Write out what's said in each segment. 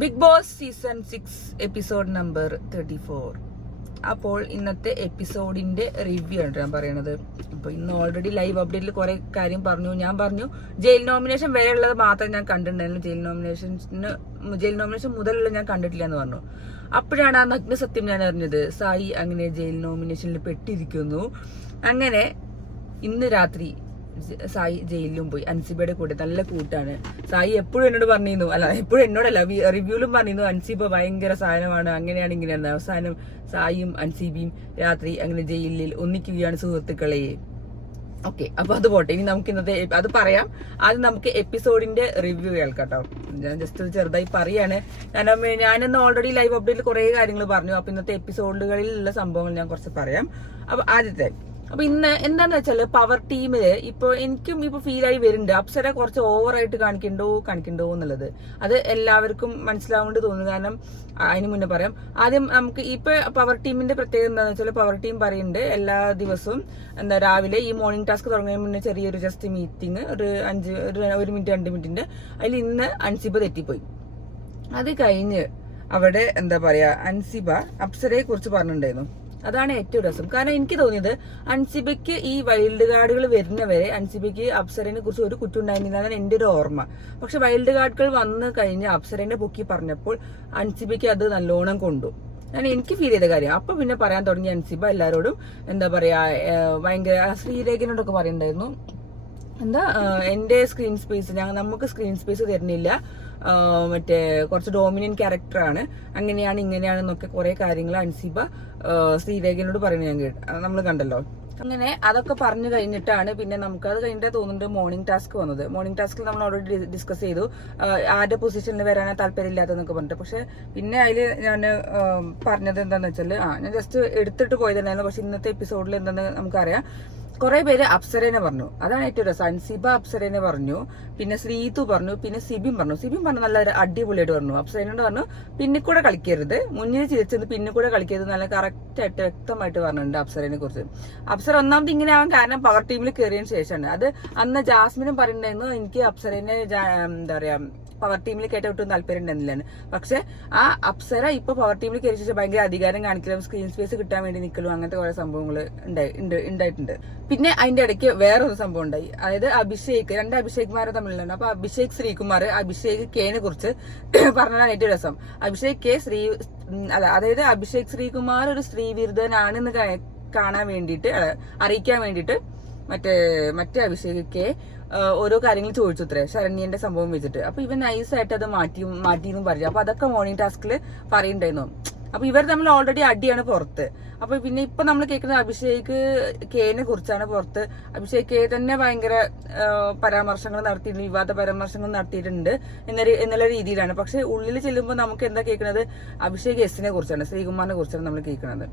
Big boss season 6 episode number 34. അപ്പോൾ ഇന്നത്തെ എപ്പിസോഡിന്റെ review ആണ് ഞാൻ പറയണത്. അപ്പൊ ഇന്ന് ഓൾറെഡി ലൈവ് അപ്ഡേറ്റിൽ കുറെ കാര്യം പറഞ്ഞു. ഞാൻ പറഞ്ഞു ജയിൽ നോമിനേഷൻ വരെയുള്ളത് മാത്രം ഞാൻ കണ്ടിട്ടുണ്ടായിരുന്നു, ജയിൽ നോമിനേഷൻ മുതലുള്ള ഞാൻ കണ്ടിട്ടില്ല എന്ന് പറഞ്ഞു. അപ്പോഴാണ് ആ നഗ്ന സത്യം ഞാൻ അറിഞ്ഞത്. സായി അങ്ങനെ ജയിൽ നോമിനേഷനിൽ പെട്ടിരിക്കുന്നു. അങ്ങനെ ഇന്ന് രാത്രി സായി ജയിലിലും പോയി. അൻസിബയുടെ കൂടെ നല്ല കൂട്ടാണ്. സായി എപ്പോഴും എന്നോട് പറഞ്ഞിരുന്നു, എപ്പോഴും എന്നോടല്ല റിവ്യൂലും പറഞ്ഞിരുന്നു അൻസിബ ഭയങ്കര സാധനമാണ്, അങ്ങനെയാണ് ഇങ്ങനെയാണ്. അവസാനം സായിയും അൻസിബിയും രാത്രി അങ്ങനെ ജയിലിൽ ഒന്നിക്കുകയാണ് സുഹൃത്തുക്കളെ. ഓക്കെ, അപ്പൊ അത് പോട്ടെ. ഇനി നമുക്ക് ഇന്നത്തെ അത് പറയാം. ആദ്യം നമുക്ക് എപ്പിസോഡിന്റെ റിവ്യൂ കേൾക്കാട്ടോ. ഞാൻ ജസ്റ്റ് ചെറുതായി പറയാണ്. ഞാനിന്ന് ഓൾറെഡി ലൈവ് അപ്ഡേറ്റിൽ കുറെ കാര്യങ്ങൾ പറഞ്ഞു. അപ്പൊ ഇന്നത്തെ എപ്പിസോഡുകളിലുള്ള സംഭവങ്ങൾ ഞാൻ കുറച്ച് പറയാം. അപ്പൊ ആദ്യത്തെ, അപ്പൊ ഇന്ന് എന്താന്ന് വെച്ചാല് പവർ ടീമില് ഇപ്പൊ എനിക്കും ഇപ്പൊ ഫീൽ ആയി വരുന്നുണ്ട്, അപ്സര കുറച്ച് ഓവറായിട്ട് കാണിക്കണ്ടോ എന്നുള്ളത്. അത് എല്ലാവർക്കും മനസ്സിലാവേണ്ടി തോന്നുന്നു. കാരണം അതിന് മുന്നേ പറയാം. ആദ്യം നമുക്ക് ഇപ്പൊ പവർ ടീമിന്റെ പ്രത്യേകത എന്താണെന്ന് വെച്ചാൽ, പവർ ടീം പറയുന്നുണ്ട് എല്ലാ ദിവസവും രാവിലെ ഈ മോർണിംഗ് ടാസ്ക് തുടങ്ങുന്നതിന് മുന്നേ ചെറിയൊരു ജസ്റ്റ് മീറ്റിംഗ്, ഒരു 1 മിനിറ്റ് 2 മിനിറ്റിന്റെ. അതിൽ ഇന്ന് അൻസിബ തെറ്റിപ്പോയി. അത് കഴിഞ്ഞ് അവിടെ അൻസിബ അപ്സരയെ കുറിച്ച് പറഞ്ഞിട്ടുണ്ടായിരുന്നു. അതാണ് ഏറ്റവും രസം. കാരണം എനിക്ക് തോന്നിയത് അൻസിബയ്ക്ക് ഈ വൈൽഡ് കാർഡുകൾ വരുന്നവരെ അൻസിബയ്ക്ക് അപ്സരനെ കുറിച്ച് ഒരു കുറ്റം ഉണ്ടായിരുന്നില്ല എന്നാണ് എന്റെ ഒരു ഓർമ്മ. പക്ഷെ വൈൽഡ് കാർഡുകൾ വന്നു കഴിഞ്ഞ് അപ്സരനെ പൊക്കി പറഞ്ഞപ്പോൾ അൻസിബയ്ക്ക് അത് നല്ലോണം കൊണ്ടു. ഞാൻ എനിക്ക് ഫീൽ ചെയ്ത കാര്യം. അപ്പൊ പിന്നെ പറയാൻ തുടങ്ങി അൻസിബ എല്ലാരോടും ഭയങ്കര ശ്രീരേഖനോടൊക്കെ പറയുന്നുണ്ടായിരുന്നു, എന്റെ സ്ക്രീൻ സ്പേസ് നമുക്ക് സ്ക്രീൻ സ്പേസ് തരുന്നില്ല, കുറച്ച് ഡോമിനന്റ് ക്യാരക്ടറാണ്, അങ്ങനെയാണ് ഇങ്ങനെയാണെന്നൊക്കെ കുറെ കാര്യങ്ങൾ അൻസിബ ശ്രീരേഖനോട് പറയുന്നത് നമ്മൾ കണ്ടല്ലോ. അങ്ങനെ അതൊക്കെ പറഞ്ഞു കഴിഞ്ഞിട്ടാണ് പിന്നെ നമുക്ക് അത് കഴിഞ്ഞിട്ട് തോന്നുന്നുണ്ട് മോർണിംഗ് ടാസ്ക് വന്നത്. മോർണിംഗ് ടാസ്കിൽ നമ്മൾ ഓൾറെഡി ഡിസ്കസ് ചെയ്തു ആരുടെ പൊസിഷനിൽ വരാനാണ് താല്പര്യമില്ലാത്തതെന്നൊക്കെ പറഞ്ഞിട്ട്. പക്ഷെ പിന്നെ അതില് ഞാൻ പറഞ്ഞത് എന്താന്ന് വെച്ചാൽ ഞാൻ ജസ്റ്റ് എടുത്തിട്ട് പോയതുണ്ടായിരുന്നു. പക്ഷെ ഇന്നത്തെ എപ്പിസോഡിൽ എന്താന്ന് നമുക്കറിയാം, കുറെ പേര് അപ്സരനെ പറഞ്ഞു. അതാണ് ഏറ്റവും രസം. അൻസിബ അപ്സരനെ പറഞ്ഞു, പിന്നെ ശ്രീതു പറഞ്ഞു, പിന്നെ സിബിൻ പറഞ്ഞു നല്ല അടിപൊളിയായിട്ട് പറഞ്ഞു. അപ്സരനോട് പറഞ്ഞു പിന്നിൽ കൂടെ കളിക്കരുത്, മുന്നിൽ ചിരിച്ചത് പിന്നിൽ കൂടെ കളിക്കരുത്, നല്ല കറക്റ്റ് ആയിട്ട് വ്യക്തമായിട്ട് പറഞ്ഞിട്ടുണ്ട് അപ്സരനെ കുറിച്ച്. അപ്സര ഒന്നാമത് ഇങ്ങനെ ആവാൻ കാരണം പവർ ടീമിൽ കയറിയതിന് ശേഷമാണ്. അത് അന്ന് ജാസ്മിനും പറയുന്നുണ്ടായിരുന്നു, എനിക്ക് അപ്സരനെ പവർ ടീമിൽ കയറ്റ ഒട്ടും താല്പര്യം ഉണ്ടായിരുന്നില്ല. പക്ഷെ ആ അപ്സര ഇപ്പൊ പവർ ടീമിൽ കയറിയ ശേഷം ഭയങ്കര അധികാരം കാണിക്കലും സ്ക്രീൻ സ്പേസ് കിട്ടാൻ വേണ്ടി നിൽക്കലും അങ്ങനത്തെ കുറെ സംഭവങ്ങൾ ഉണ്ടായിട്ടുണ്ട്. പിന്നെ അതിന്റെ ഇടയ്ക്ക് വേറൊരു സംഭവം ഉണ്ടായി. അതായത് രണ്ട് അഭിഷേക്മാരെ തമ്മിലുണ്ട്. അപ്പൊ അഭിഷേക് ശ്രീകുമാർ അഭിഷേക് കെനെ കുറിച്ച് പറഞ്ഞതാണ് ഏറ്റവും രസം. അതായത് അഭിഷേക് ശ്രീകുമാർ ഒരു സ്ത്രീ വിരുദ്ധനാണെന്ന് കാണാൻ വേണ്ടിയിട്ട് അറിയിക്കാൻ വേണ്ടിയിട്ട് മറ്റേ അഭിഷേക് കെ ഓരോ കാര്യങ്ങൾ ചോദിച്ചു അത്രേ, ശരണ്യന്റെ സംഭവം വെച്ചിട്ട്. അപ്പൊ ഇവൻ നൈസായിട്ട് അത് മാറ്റിയെന്നും പറഞ്ഞു. അപ്പൊ അതൊക്കെ മോർണിംഗ് ടാസ്കില് പറയുന്നുണ്ടായിരുന്നു. അപ്പൊ ഇവർ തമ്മിൽ ഓൾറെഡി അടിയാണ് പുറത്ത്. അപ്പൊ പിന്നെ ഇപ്പൊ നമ്മൾ കേൾക്കുന്നത് അഭിഷേക് കെനെ കുറിച്ചാണ് പുറത്ത്. അഭിഷേക് കെ തന്നെ ഭയങ്കര പരാമർശങ്ങൾ നടത്തിയിട്ടുണ്ട്, വിവാദ പരാമർശങ്ങൾ നടത്തിയിട്ടുണ്ട് എന്നുള്ള രീതിയിലാണ്. പക്ഷെ ഉള്ളിൽ ചെല്ലുമ്പോൾ നമുക്ക് എന്താ കേൾക്കുന്നത്, അഭിഷേക് എസിനെ കുറിച്ചാണ്, ശ്രീകുമാറിനെ കുറിച്ചാണ് നമ്മൾ കേൾക്കുന്നത്.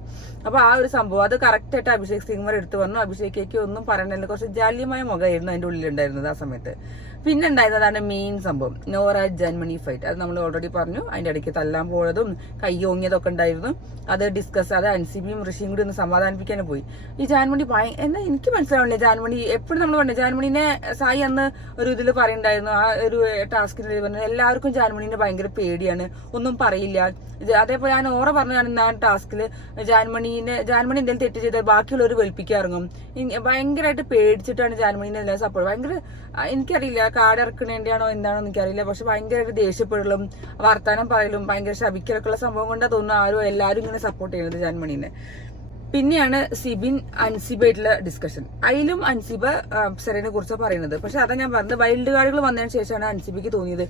അപ്പൊ ആ ഒരു സംഭവം അത് കറക്റ്റ് ആയിട്ട് അഭിഷേക് ശ്രീകുമാർ എടുത്തു വന്നു. അഭിഷേക് കെക്ക് ഒന്നും പറയണ്ടല്ലോ, കുറച്ച് ജാല്യമായ മുഖമായിരുന്നു അതിന്റെ ഉള്ളിലുണ്ടായിരുന്നത് ആ സമയത്ത്. പിന്നെ ഉണ്ടായിരുന്നതാണ് മെയിൻ സംഭവം, നോറ ജാൻമണി ഫൈറ്റ്. അത് നമ്മൾ ഓൾറെഡി പറഞ്ഞു. അതിന്റെ ഇടയ്ക്ക് തല്ലാൻ പോയതും കയ്യോങ്ങിയതൊക്കെ ഉണ്ടായിരുന്നു. അത് ഡിസ്കസ്, അത് അൻസിബിയും ഋഷിയും കൂടി ഒന്ന് സമാധാനിപ്പിക്കാനും പോയി. ഈ ജാൻമണി എന്നാ എനിക്ക് മനസ്സിലാവില്ല. ജാൻമണി എപ്പോഴും നമ്മൾ പറഞ്ഞു, ജാൻമണിനെ സായി അന്ന് ഒരു ഇതിൽ പറയുന്നുണ്ടായിരുന്നു, ആ ഒരു ടാസ്കിന് പറഞ്ഞു എല്ലാവർക്കും ജാൻമണിനെ ഭയങ്കര പേടിയാണ്, ഒന്നും പറയില്ല. അതേപോലെ ഞാൻ ഓറ പറഞ്ഞു, ഞാൻ ആ ടാസ്കില് ജാൻമണി എന്തെങ്കിലും തെറ്റ് ചെയ്താൽ ബാക്കിയുള്ളവർ വെളുപ്പിക്കാറുങ്ങും. ഭയങ്കരമായിട്ട് പേടിച്ചിട്ടാണ് ജാൻമണിനെ എല്ലാം സപ്പോർട്ട്. ഭയങ്കര എനിക്കറിയില്ല കാർഡ് ഇറക്കണേണ്ടിയാണോ എന്താണോ എനിക്കറിയില്ല. പക്ഷെ ഭയങ്കരമായിട്ട് ദേഷ്യപ്പെടലും വർത്താനം പറയലും ഭയങ്കര ശപിക്കലൊക്കെ ഉള്ള സംഭവം കൊണ്ടാ തോന്നുന്നു എല്ലാവരും ഇങ്ങനെ സപ്പോർട്ട് ചെയ്യുന്നത് ജാൻമണീനെ. പിന്നെയാണ് സിബിൻ അൻസിബായിട്ടുള്ള ഡിസ്കഷൻ. അതിലും അൻസിബ അപ്സരനെ കുറിച്ച് പറയുന്നത്. പക്ഷെ അതാ ഞാൻ പറഞ്ഞത്, വൈൽഡ് കാർഡുകൾ വന്നതിന് ശേഷമാണ് അൻസിബയ്ക്ക് തോന്നിയത്,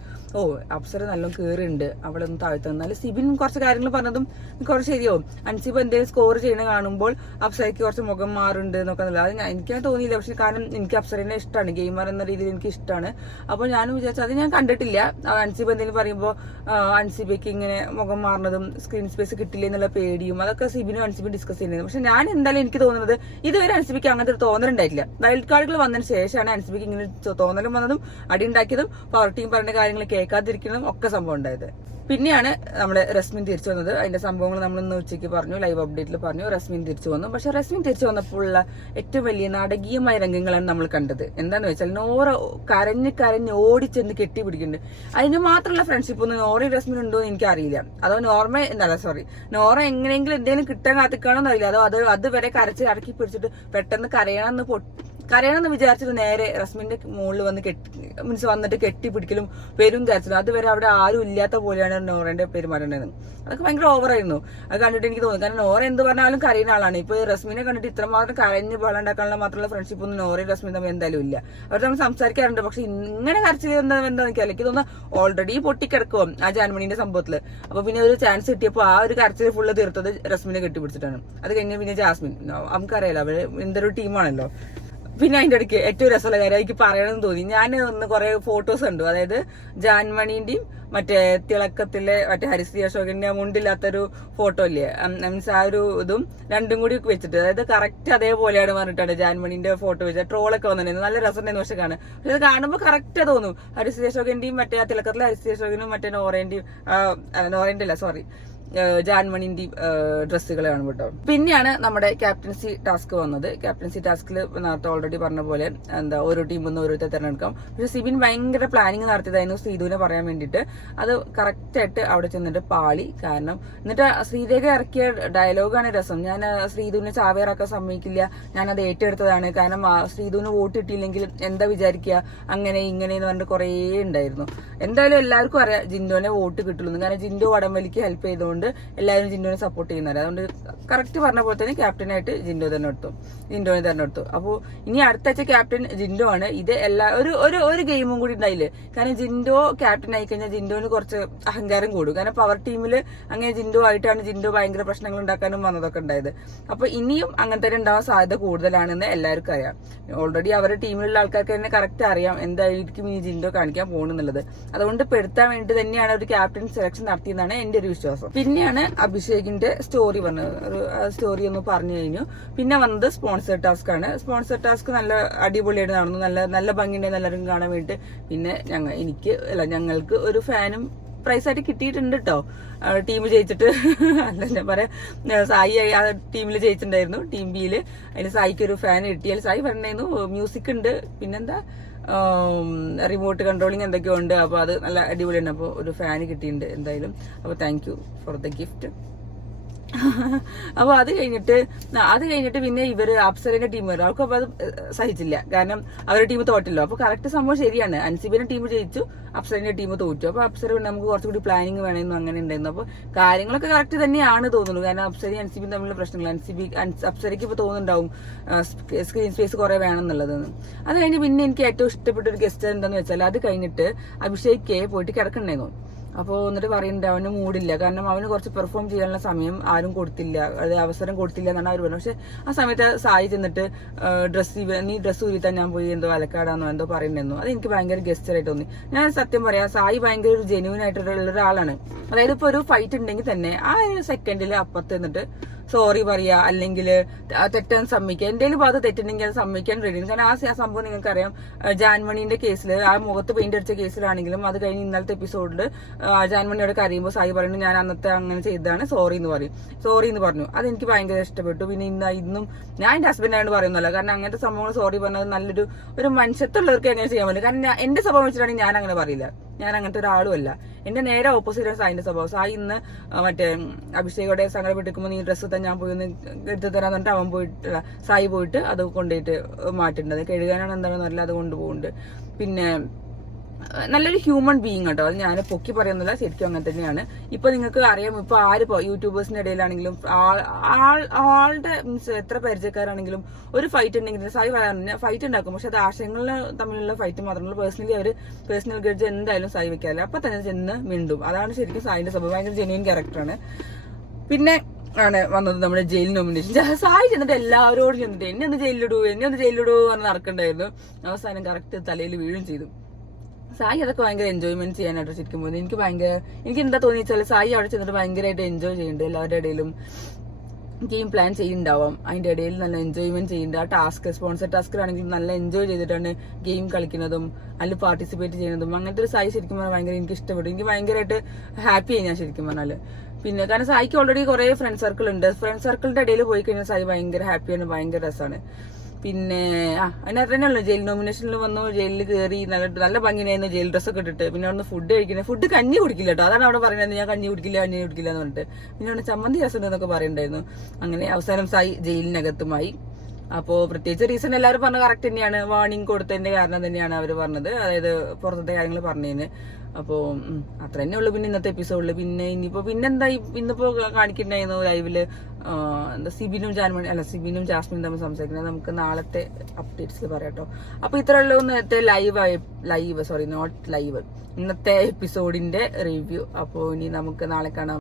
അപ്സര നല്ലോണം കേറുണ്ട്, അവിടെ ഒന്ന് താഴ്ത്തു. എന്നാൽ സിബിൻ കുറച്ച് കാര്യങ്ങൾ പറഞ്ഞതും കുറച്ച് ശരിയാവും. അൻസിബ എന്തെങ്കിലും സ്കോർ ചെയ്യണ കാണുമ്പോൾ അപ്സരയ്ക്ക് കുറച്ച് മുഖം മാറുണ്ട് എന്നൊക്കെ അത് എനിക്കത് തോന്നിയില്ല. പക്ഷെ കാരണം എനിക്ക് അപ്സരനെ ഇഷ്ടമാണ്, ഗെയിമർ എന്ന രീതിയിൽ എനിക്ക് ഇഷ്ടമാണ്. അപ്പൊ ഞാനും വിചാരിച്ചു, അത് ഞാൻ കണ്ടിട്ടില്ല. അൻസിബ എന്തെങ്കിലും പറയുമ്പോൾ അൻസിബയ്ക്ക് ഇങ്ങനെ മുഖം മാറുന്നതും സ്ക്രീൻ സ്പേസ് കിട്ടില്ല എന്നുള്ള പേടിയും അതൊക്കെ സിബിനും അൻസിബും ഡിസ്കസ് ചെയ്യുന്നത്. പക്ഷെ ഞാൻ എന്തായാലും എനിക്ക് തോന്നുന്നത് ഇതുവരെ അൻസിബയ്ക്ക് അങ്ങനത്തെ ഒരു തോന്നലുണ്ടായിട്ടില്ല. വൈൽഡ് കാർഡുകൾ വന്നതിന് ശേഷമാണ് അൻസിബയ്ക്ക് ഇങ്ങനെ തോന്നലും വന്നതും അടി ഉണ്ടാക്കിയതും പവർ ടീം പറഞ്ഞ കാര്യങ്ങൾ കേൾക്കാതിരിക്കുന്നതും ഒക്കെ സംഭവം ഉണ്ടായത്. പിന്നെയാണ് നമ്മുടെ റസ്മിൻ തിരിച്ചു വന്നത്. അതിന്റെ സംഭവങ്ങൾ നമ്മൾ ഇന്ന് ഉച്ചയ്ക്ക് പറഞ്ഞു, ലൈവ് അപ്ഡേറ്റിൽ പറഞ്ഞു. റസ്മിൻ തിരിച്ചു വന്നു. പക്ഷെ റസ്മിൻ തിരിച്ചു വന്നപ്പോഴുള്ള ഏറ്റവും വലിയ നാടകീയമായ രംഗങ്ങളാണ് നമ്മൾ കണ്ടത്. എന്താന്ന് വെച്ചാൽ നോറ കരഞ്ഞ് ഓടിച്ചെന്ന് കെട്ടിപ്പിടിക്കുന്നുണ്ട്. അതിന് മാത്രമുള്ള ഫ്രണ്ട്ഷിപ്പ് ഒന്നും നോറയും റസ്മിൻ ഉണ്ടോ എന്ന് എനിക്കറിയില്ല. അതോ നോറ എങ്ങനെയെങ്കിലും എന്തെങ്കിലും കിട്ടാൻ കാത്തിക്കാണോന്ന് അറിയില്ല. അതോ അതുവരെ കരച്ച് അടക്കി പിടിച്ചിട്ട് പെട്ടെന്ന് കരയണമെന്ന് വിചാരിച്ചിട്ട് നേരെ റസ്മിന്റെ മുകളിൽ വന്നിട്ട് കെട്ടിപ്പിടിക്കലും പേരും കരച്ചിലും. അതുവരെ അവിടെ ആരും ഇല്ലാത്ത പോലെയാണ് നോറന്റെ പെരുമാറുന്നത്. അതൊക്കെ ഭയങ്കര ഓവറായിരുന്നു. അത് കണ്ടിട്ട് എനിക്ക് തോന്നി. കാരണം നോറ എന്ത് പറഞ്ഞാലും കരയുന്ന ആളാണ്. ഇപ്പൊ റസ്മിനെ കണ്ടിട്ട് ഇത്രമാത്രം കരഞ്ഞ് ബഹളം ഉണ്ടാക്കാനുള്ള മാത്രമുള്ള ഫ്രണ്ട്ഷിപ്പ് ഒന്നും നോറയും റസ്മിൻ തമ്മിൽ എന്തായാലും ഇല്ല. അവർ തമ്മിൽ സംസാരിക്കാറുണ്ട്. പക്ഷെ ഇങ്ങനെ കരച്ചിൽ എന്താണെന്ന് എനിക്ക് തോന്നുന്നു ഓൾറെഡി പൊട്ടിക്കിടക്കും ആ ജാൻമണിന്റെ സംഭവത്തില്. അപ്പൊ പിന്നെ ഒരു ചാൻസ് കിട്ടിയപ്പോ ആ ഒരു കരച്ചിൽ ഫുള്ള് തീർത്തത് റസ്മിനെ കെട്ടിപ്പിടിച്ചിട്ടാണ്. അത് കഴിഞ്ഞ് പിന്നെ ജാസ്മിൻ, നമുക്കറിയാലോ അവര് എന്തൊരു ടീമാണല്ലോ. പിന്നെ അതിന്റെ ഇടയ്ക്ക് ഏറ്റവും രസമുള്ള കാര്യം എനിക്ക് പറയണമെന്ന് തോന്നി. ഞാൻ ഒന്ന് കുറെ ഫോട്ടോസ് കണ്ടു. അതായത് ജാൻമണിന്റെയും മറ്റേ തിളക്കത്തിലെ മറ്റേ ഹരിശ്രീ അശോകന്റെ മുണ്ടില്ലാത്തൊരു ഫോട്ടോ ഇല്ലേ, മീൻസ് ആ ഒരു ഇതും രണ്ടും കൂടി വെച്ചിട്ട്, അതായത് കറക്റ്റ് അതേപോലെയാണ് പറഞ്ഞിട്ടാണ് ജാൻമണിന്റെ ഫോട്ടോ വെച്ചത്. ട്രോളൊക്കെ വന്നിട്ടുണ്ടായിരുന്നു. നല്ല രസമുണ്ടായിരുന്നു. പക്ഷെ പക്ഷെ ഇത് കാണുമ്പോൾ കറക്റ്റ് തോന്നും ഹരിശ്രീ അശോകന്റെയും മറ്റേ ആ തിളക്കത്തിലെ ഹരിശ്രീ അശോകനും മറ്റേ നോറേന്റെ അല്ല സോറി ജാൻമണിന്റെയും ഡ്രസ്സുകൾ കാണും കേട്ടോ. പിന്നെയാണ് നമ്മുടെ ക്യാപ്റ്റൻസി ടാസ്ക് വന്നത്. ക്യാപ്റ്റൻസി ടാസ്കിൽ നേരത്തെ ഓൾറെഡി പറഞ്ഞ പോലെ ഓരോ ടീമിൽ നിന്ന് ഓരോരുത്തർ തിരഞ്ഞെടുക്കാം. പക്ഷെ സിബിൻ ഭയങ്കര പ്ലാനിങ് നടത്തിയതായിരുന്നു ശ്രീധുവിനെ പറയാൻ വേണ്ടിയിട്ട്. അത് കറക്റ്റായിട്ട് അവിടെ ചെന്നിട്ട് പാളി. കാരണം എന്നിട്ട് ശ്രീരേഖ ഇറക്കിയ ഡയലോഗാണ് രസം. ഞാൻ ശ്രീധുവിനെ ചാവേറാക്കാൻ സമ്മതിക്കില്ല, ഞാനത് ഏറ്റെടുത്തതാണ്. കാരണം ശ്രീധുവിന് വോട്ട് കിട്ടിയില്ലെങ്കിൽ എന്താ വിചാരിക്കുക, അങ്ങനെ ഇങ്ങനെ എന്ന് പറഞ്ഞിട്ട് കുറേ ഉണ്ടായിരുന്നു. എന്തായാലും എല്ലാവർക്കും അറിയാം ജിൻഡോനെ വോട്ട് കിട്ടുള്ളൂ. കാരണം ജിൻഡോ വടംവലിക്ക് ഹെൽപ്പ് ചെയ്തുകൊണ്ട് എല്ലാവരും ജിൻഡോനെ സപ്പോർട്ട് ചെയ്യുന്നവരെ. അതുകൊണ്ട് കറക്റ്റ് പറഞ്ഞ പോലെ തന്നെ ക്യാപ്റ്റനായിട്ട് ജിൻഡോനെ തെരഞ്ഞെടുത്തു. അപ്പോൾ ഇനി അടുത്താഴ്ച ക്യാപ്റ്റൻ ജിൻഡോ ആണ്. ഇത് ഒരു ഗെയിമും കൂടി ഉണ്ടായില്ലേ. കാരണം ജിൻഡോ ക്യാപ്റ്റൻ ആയി കഴിഞ്ഞാൽ ജിൻഡോന് കുറച്ച് അഹങ്കാരം കൂടും. കാരണം പവർ ടീമിൽ അങ്ങനെ ജിൻഡോ ആയിട്ടാണ് ജിൻഡോ ഭയങ്കര പ്രശ്നങ്ങൾ ഉണ്ടാക്കാനും വന്നതൊക്കെ ഉണ്ടായത്. അപ്പൊ ഇനിയും അങ്ങനെ തന്നെ ഉണ്ടാവാൻ സാധ്യത കൂടുതലാണെന്ന് എല്ലാവർക്കും അറിയാം. ഓൾറെഡി അവരുടെ ടീമിലുള്ള ആൾക്കാർക്ക് തന്നെ കറക്റ്റ് അറിയാം എന്തായിരിക്കും ഈ ജിൻഡോ കാണിക്കാൻ പോകുന്നുള്ളത്. അതുകൊണ്ട് പെടുത്താൻ വേണ്ടി തന്നെയാണ് ഒരു ക്യാപ്റ്റൻ സെലക്ഷൻ നടത്തിയെന്നാണ് എന്റെ ഒരു വിശ്വാസം. പിന്നെയാണ് അഭിഷേകിന്റെ സ്റ്റോറി പറഞ്ഞത്. സ്റ്റോറി ഒന്ന് പറഞ്ഞു കഴിഞ്ഞു. പിന്നെ വന്നത് സ്പോൺസർ ടാസ്ക് ആണ്. സ്പോൺസർ ടാസ്ക് നല്ല അടിപൊളിയായിട്ട് നടന്നു. നല്ല ഭംഗിയുണ്ടായി എല്ലാവരും കാണാൻ വേണ്ടിയിട്ട്. പിന്നെ ഞങ്ങൾക്ക് ഒരു ഫാനും പ്രൈസായിട്ട് കിട്ടിയിട്ടുണ്ട് കേട്ടോ. ടീം ജയിച്ചിട്ട് അല്ല ഞാൻ പറയാം, സായി ആ ടീമിൽ ജയിച്ചിട്ടുണ്ടായിരുന്നു. ടീം ബിയില് അതിന് സായിക്ക് ഒരു ഫാൻ കിട്ടിയാൽ സായി പറഞ്ഞായിരുന്നു മ്യൂസിക് ഉണ്ട്, പിന്നെന്താ റിമോട്ട് കൺട്രോളിങ് എന്തൊക്കെയോ ഉണ്ട്. അപ്പൊ അത് നല്ല അടിപൊളിയാണ്. അപ്പോൾ ഒരു ഫാൻ കിട്ടിയിട്ടുണ്ട് എന്തായാലും. അപ്പൊ thank you for the gift. അപ്പൊ അത് കഴിഞ്ഞിട്ട് പിന്നെ ഇവര് അപ്സരന്റെ ടീം വരും. അവർക്ക് അപ്പൊ അത് സഹിച്ചില്ല. കാരണം അവരുടെ ടീം തോറ്റല്ലോ. അപ്പൊ കറക്റ്റ് സംഭവം ശരിയാണ്. അൻസിബിന്റെ ടീം ജയിച്ചു, അപ്സരന്റെ ടീം തോറ്റു. അപ്പൊ അപ്സര നമുക്ക് കുറച്ചുകൂടി പ്ലാനിങ് വേണമെന്നും അങ്ങനെ ഉണ്ടായിരുന്നു. അപ്പൊ കാര്യങ്ങളൊക്കെ കറക്റ്റ് തന്നെയാണ് തോന്നുന്നു. കാരണം അപ്സരയും അൻസിബിയും തമ്മിലുള്ള പ്രശ്നങ്ങൾ അപ്സരയ്ക്ക് ഇപ്പൊ തോന്നുന്നുണ്ടാവും സ്ക്രീൻ സ്പേസ് കുറെ വേണമെന്നുള്ളത്. അത് കഴിഞ്ഞ് പിന്നെ എനിക്ക് ഏറ്റവും ഇഷ്ടപ്പെട്ട ഒരു ഗസ്റ്റ് എന്താന്ന് വെച്ചാൽ, അത് കഴിഞ്ഞിട്ട് അഭിഷേക് പോയിട്ട് കിടക്കണ്ടായിരുന്നു. അപ്പോൾ എന്നിട്ട് പറയുന്നുണ്ട് അവന് മൂടില്ല. കാരണം അവന് കുറച്ച് പെർഫോം ചെയ്യാനുള്ള സമയം ആരും കൊടുത്തില്ല, അത് അവസരം കൊടുത്തില്ല എന്നാണ് അവർ പറഞ്ഞത്. പക്ഷെ ആ സമയത്ത് സായി ചെന്നിട്ട് നീ ഡ്രസ്സ് ഊരിത്താൻ ഞാൻ പോയി എന്തോ അലക്കാടാന്നോ എന്തോ പറയുന്നു. അത് എനിക്ക് ഭയങ്കര ഗസ്റ്ററായിട്ട് തോന്നി. ഞാൻ സത്യം പറയാം, സായി ഭയങ്കര ഒരു ജെന്യൂൻ ആയിട്ടുള്ള ഒരാളാണ്. അതായത് ഇപ്പൊ ഒരു ഫൈറ്റ് ഉണ്ടെങ്കിൽ തന്നെ ആ ഒരു സെക്കൻഡിൽ അപ്പത്ത് നിന്നിട്ട് സോറി പറയാ, അല്ലെങ്കിൽ തെറ്റാൻ സമ്മതിക്കുക. എന്തെങ്കിലും ഭാഗത്ത് തെറ്റുണ്ടെങ്കിൽ അത് സമ്മതിക്കാൻ റെഡിയാണ്. കാരണം ആ സംഭവം നിങ്ങൾക്കറിയാം, ജാൻമണിന്റെ കേസിൽ ആ മുഖത്ത് പെയിന്റ് അടിച്ച കേസിലാണെങ്കിലും അത് കഴിഞ്ഞ് ഇന്നലത്തെ എപ്പിസോഡിൽ ജാൻമണിയോട് കരയുമ്പോൾ സായി പറയുന്നു ഞാൻ അന്നത്തെ അങ്ങനെ ചെയ്തതാണ്, സോറി എന്ന് പറഞ്ഞു. അതെനിക്ക് ഭയങ്കര ഇഷ്ടപ്പെട്ടു. പിന്നെ ഇന്നും ഞാൻ എന്റെ ഹസ്ബൻഡിനോട് പറയുന്നല്ലോ. കാരണം അങ്ങനത്തെ സംഭവങ്ങൾ സോറി പറഞ്ഞത് നല്ലൊരു മനുഷ്യത്തുള്ളവർക്ക് എങ്ങനെ ചെയ്യാൻ പറ്റും. കാരണം എന്റെ സ്വഭാവം വെച്ചിട്ടാണെങ്കിൽ ഞാൻ അങ്ങനെ പറയില്ല. ഞാൻ അങ്ങനത്തെ ഒരാളും അല്ല. എന്റെ നേരെ ഓപ്പോസിറ്റ് ആണ് സായിന്റെ സ്വഭാവം. സായി ഇന്ന് മറ്റേ അഭിഷേകോടെ സങ്കടപ്പെട്ടിരിക്കുമ്പോൾ നീ ഡ്രസ്സ് തന്നെ ഞാൻ പോയി ഒന്ന് എടുത്തു തരാൻ പറഞ്ഞിട്ട് അവൻ പോയിട്ട് സായി പോയിട്ട് അത് കൊണ്ടുപോയിട്ട് മാറ്റുന്നുണ്ട്. അത് കഴുകാനാണ് എന്താണെന്ന് അറിയില്ല, അത് കൊണ്ടുപോകുന്നുണ്ട്. പിന്നെ നല്ലൊരു ഹ്യൂമൻ ബീയിങ് കേട്ടോ. അത് ഞാൻ പൊക്കി പറയുന്നില്ല, ശരിക്കും അങ്ങനെ തന്നെയാണ്. ഇപ്പൊ നിങ്ങൾക്ക് അറിയാം, ഇപ്പൊ യൂട്യൂബേഴ്സിന്റെ ഇടയിലാണെങ്കിലും ആളുടെ മീൻസ് എത്ര പരിചയക്കാരാണെങ്കിലും ഒരു ഫൈറ്റ് ഉണ്ടെങ്കിൽ സായി പറയാറുണ്ട് ഫൈറ്റ് ഉണ്ടാക്കും. പക്ഷെ അത് ആശയങ്ങളിൽ തമ്മിലുള്ള ഫൈറ്റ് മാത്രമല്ല, പേഴ്സണൽ ഗ്രഡ്ജ് എന്തായാലും സായി വെക്കാറില്ല. അപ്പൊ തന്നെ ചെന്ന് മിണ്ടും. അതാണ് ശരിക്കും സായിന്റെ സ്വഭാവം. ഭയങ്കര ജെന്യൂൻ ക്യാരക്ടറാണ്. പിന്നെ ആണ് വന്നത് നമ്മുടെ ജയിൽ നോമിനേഷൻ. സായി ചെന്നിട്ട് എല്ലാവരോടും ചെന്നിട്ട് എന്നെ ഒന്ന് ജയിലിലിടൂ എന്ന് നടക്കണ്ടായിരുന്നു. അവസാനം കറക്റ്റ് തലയിൽ വീഴും ചെയ്തു. സായി അതൊക്കെ ഭയങ്കര എൻജോയ്മെന്റ് ചെയ്യാനായിട്ട് ശരിക്കും പോകുന്നത്. എനിക്ക് എന്താ തോന്നിച്ചാൽ സായി അവിടെ ചെന്നിട്ട് ഭയങ്കരമായിട്ട് എൻജോയ് ചെയ്യുന്നുണ്ട്. എല്ലാവരുടെ ഇടയിലും ഗെയിം പ്ലാൻ ചെയ്യുന്നുണ്ടാവാം, അതിന്റെ ഇടയിൽ നല്ല എൻജോയ്മെന്റ് ചെയ്യുന്നുണ്ട്. ആ ടാസ്ക് സ്പോൺസർ ടാസ്കിലാണെങ്കിൽ നല്ല എൻജോയ് ചെയ്തിട്ടാണ് ഗെയിം കളിക്കുന്നതും അതിൽ പാർട്ടിസിപ്പേറ്റ് ചെയ്യുന്നതും. അങ്ങനത്തെ ഒരു സായി ശരിക്കും പറഞ്ഞാൽ ഭയങ്കര എനിക്ക് ഇഷ്ടപ്പെട്ടു. എനിക്ക് ഭയങ്കരമായിട്ട് ഹാപ്പി ആയി ഞാൻ ശരിക്കും പറഞ്ഞാല്. പിന്നെ കാരണം സായിക്ക് ഓൾറെഡി കുറെ ഫ്രണ്ട് സർക്കിൾ ഉണ്ട്. ഫ്രണ്ട് സർക്കിളിന്റെ ഇടയിൽ പോയി കഴിഞ്ഞാൽ സായി ഭയങ്കര ഹാപ്പിയാണ്, ഭയങ്കര രസമാണ്. പിന്നെ അതിനകത്ത് തന്നെയല്ലോ ജയിൽ നോമിനേഷനിൽ വന്നു, ജയിലിൽ കയറി നല്ല നല്ല ഭംഗിയായിരുന്നു ജയിൽ ഡ്രസ്സൊക്കെ ഇട്ടിട്ട്. പിന്നെ അവിടെ ഫുഡ് കഴിക്കുന്നത്, ഫുഡ് കഞ്ഞി കുടിക്കില്ല കേട്ടോ, അതാണ് അവിടെ പറയുന്നത്. ഞാൻ കഞ്ഞി കുടിക്കില്ല എന്ന് പറഞ്ഞിട്ട് പിന്നെ അവിടെ ചമ്മന്തി രസം എന്നൊക്കെ പറയുന്നുണ്ടായിരുന്നു. അങ്ങനെ അവസാനം സായി ജയിലിനകത്തുമായി. അപ്പോ പ്രത്യേകിച്ച് റീസൺ എല്ലാവരും പറഞ്ഞത് കറക്റ്റ് തന്നെയാണ്. വാർണിംഗ് കൊടുത്തതിന്റെ കാരണം തന്നെയാണ് അവർ പറഞ്ഞത്, അതായത് പുറത്തെ കാര്യങ്ങൾ പറഞ്ഞതിന്. അപ്പോ അത്ര തന്നെ ഉള്ളു. പിന്നെ ഇന്നത്തെ എപ്പിസോഡില് പിന്നെ ഇനിയിപ്പോ പിന്നെന്താ ഇന്നിപ്പോ കാണിക്കണ്ടായിരുന്നു ലൈവില് എന്താ സിബിനും ജാസ്മിനും തമ്മിൽ സംസാരിക്കുന്നത്. നമുക്ക് നാളത്തെ അപ്ഡേറ്റ്സിൽ പറയാട്ടോ. അപ്പൊ ഇത്രയുള്ളൂ ഇന്നത്തെ ഇന്നത്തെ എപ്പിസോഡിന്റെ റിവ്യൂ. അപ്പോ ഇനി നമുക്ക് നാളെ കാണാം.